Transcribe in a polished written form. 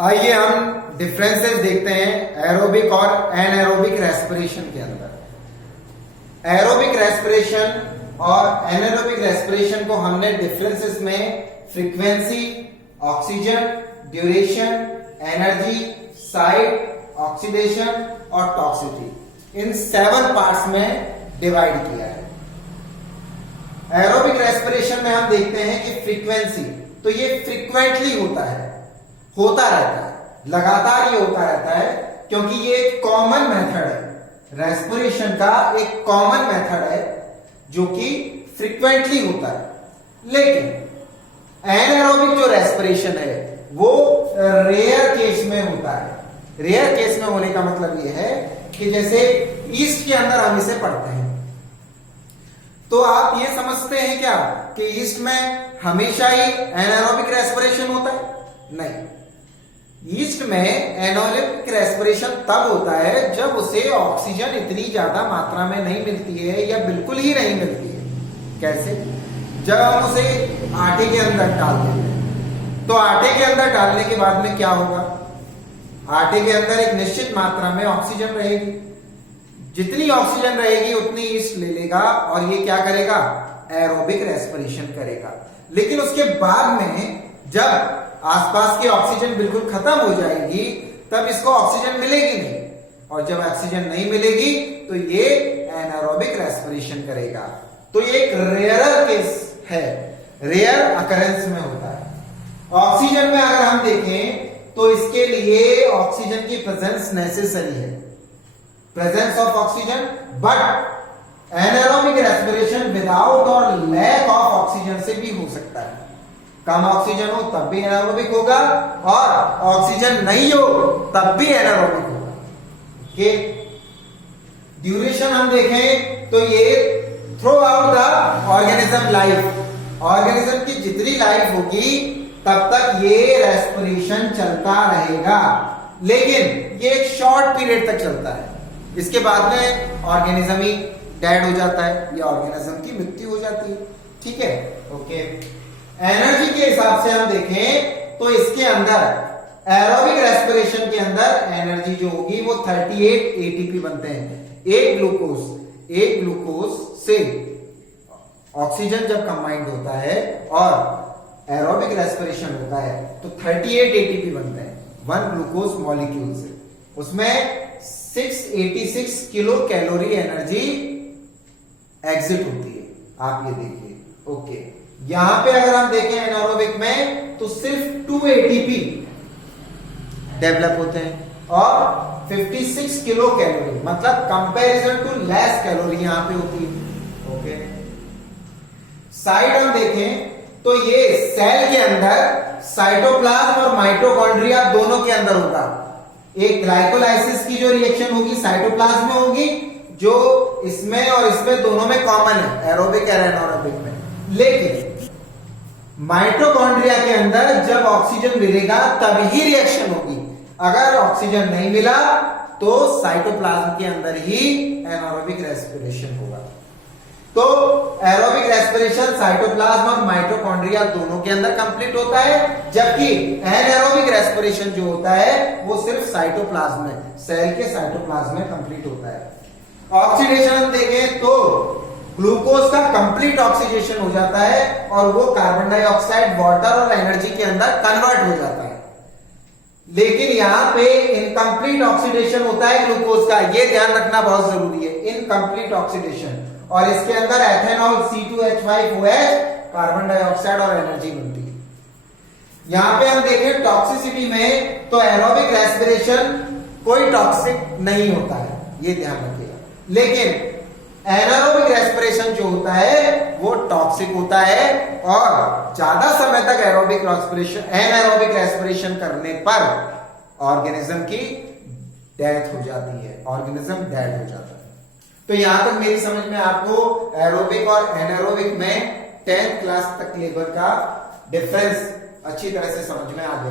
आइए हम डिफरेंसेस देखते हैं एरोबिक और एनएरोबिक रेस्पिरेशन के अंदर। एरोबिक रेस्पिरेशन और एनएरोबिक रेस्पिरेशन को हमने डिफरेंसेस में frequency, oxygen, duration, energy, site, oxidation और टॉक्सिसिटी, इन 7 पार्ट्स में डिवाइड किया है। एरोबिक रेस्पिरेशन में हम देखते हैं कि फ्रीक्वेंसी, तो ये फ्रीक्वेंटली होता रहता है, लगातार ये होता रहता है, क्योंकि ये एक कॉमन मेथड है। रेस्पिरेशन का एक कॉमन मेथड है जो कि फ्रीक्वेंटली होता है। लेकिन एनएरोबिक जो रेस्पिरेशन है वो रेयर केस में होता है। रेयर केस में होने का मतलब ये है कि जैसे ईस्ट के अंदर हम इसे पढ़ते हैं, तो आप ये समझते हैं क्या कि ईस्ट में हमेशा ही एनारोबिक रेस्पिरेशन होता है? नहीं, ईस्ट में एनारोबिक रेस्पिरेशन तब होता है जब उसे ऑक्सीजन इतनी ज्यादा मात्रा में नहीं मिलती है या बिल्कुल ही नहीं मिलती है। कैसे? जब हम उसे आटे के अंदर डाल देते हैं, तो आटे के अंदर डालने के बाद में क्या होगा? आटे के अंदर एक निश्चित मात्रा में ऑक्सीजन रहेगी। जितनी ऑक्सीजन रहेगी उतनी ईस्ट ले लेगा और ये क्या करेगा? एरोबिक रेस्पिरेशन करेगा। लेकिन उसके बाद में जब आसपास की ऑक्सीजन बिल्कुल खत्म हो जाएगी तब इसको ऑक्सीजन मिलेगी नहीं, और जब ऑक्सीजन नहीं मिलेगी तो ये एनारोबिक रेस्पिरेशन करेगा। तो ये एक रेयरर केस है, रेयर अकरेंस में होता है। ऑक्सीजन में अगर हम देखें तो इसके लिए ऑक्सीजन की प्रेजेंस नेसेसरी है, presence of oxygen. But anaerobic respiration without और लैक ऑफ ऑक्सीजन से भी हो सकता है। कम ऑक्सीजन हो तब भी एनारोबिक होगा, और ऑक्सीजन नहीं हो तब भी एनारोबिक होगा। ओके, ड्यूरेशन हम देखें तो ये through out the organism life, organism की जितनी लाइफ होगी तब तक ये रेस्पिरेशन चलता रहेगा। लेकिन ये एक शॉर्ट पीरियड तक चलता है, इसके बाद में ऑर्गेनिज्म ही डेड हो जाता है या ऑर्गेनिज्म की मृत्यु हो जाती है। ठीक है, ओके। एनर्जी के हिसाब से हम देखें तो इसके अंदर एरोबिक रेस्पिरेशन के अंदर एनर्जी जो होगी वो 38 एटीपी बनते हैं। एक ग्लूकोज से ऑक्सीजन जब कंबाइंड होता है और एरोबिक रेस्पिरेशन होता है तो 38 एटीपी बनते हैं 1 ग्लूकोज मॉलिक्यूल से। उसमें 686 किलो कैलोरी एनर्जी एग्जिट होती है। आप ये देखिए, ओके। यहां पे अगर हम देखें एनारोबिक में तो सिर्फ 2 एटीपी डेवलप होते हैं और 56 किलो कैलोरी, मतलब कंपैरिजन टू लेस कैलोरी यहां पे होती है। ओके, साइड हम देखें तो ये सेल के अंदर साइटोप्लाज्म और माइटोकॉन्ड्रिया दोनों के अंदर होगा। एक ग्लाइकोलाइसिस की जो रिएक्शन होगी साइटोप्लाज्म में होगी, जो इसमें और इसमें दोनों में कॉमन है, एरोबिक और एनारोबिक में। लेकिन माइटोकॉन्ड्रिया के अंदर जब ऑक्सीजन मिलेगा तभी रिएक्शन होगी। अगर ऑक्सीजन नहीं मिला तो साइटोप्लाज्म के अंदर ही एनारोबिक रेस्पिरेशन होगा। तो एरोबिक रेस्पिरेशन साइटोप्लाज्म और माइटोकॉन्ड्रिया दोनों के अंदर कंप्लीट होता है, जबकि एनारोबिक रेस्पिरेशन जो होता है वो सिर्फ साइटोप्लाज्म में, सेल के साइटोप्लाज्म में कंप्लीट होता है। ऑक्सीडेशन देखें तो ग्लूकोज का कंप्लीट ऑक्सीडेशन हो जाता है और वो कार्बन डाइऑक्साइड, वाटर और एनर्जी के अंदर कन्वर्ट हो जाता है। लेकिन यहां पे इनकम्प्लीट ऑक्सीडेशन होता है ग्लूकोज का, ये ध्यान रखना बहुत जरूरी है, इनकम्प्लीट ऑक्सीडेशन। और इसके अंदर एथेनॉल C2H5OH, कार्बन डाइऑक्साइड और एनर्जी बनती है। यहां पे हम देखें टॉक्सिसिटी में तो एरोबिक रेस्पिरेशन कोई टॉक्सिक नहीं होता है, ये ध्यान रखिएगा। लेकिन एनारोबिक रेस्पिरेशन जो होता है वो टॉक्सिक होता है, और ज्यादा समय तक एनारोबिक रेस्पिरेशन करने पर ऑर्गेनिज्म की डेथ हो जाती है, ऑर्गेनिज्म डेड हो जाता है। तो यहां तक मेरी समझ में आपको एरोबिक और एनारोबिक में 10th क्लास तक लेवल का डिफरेंस अच्छी तरह से समझ में आ गया।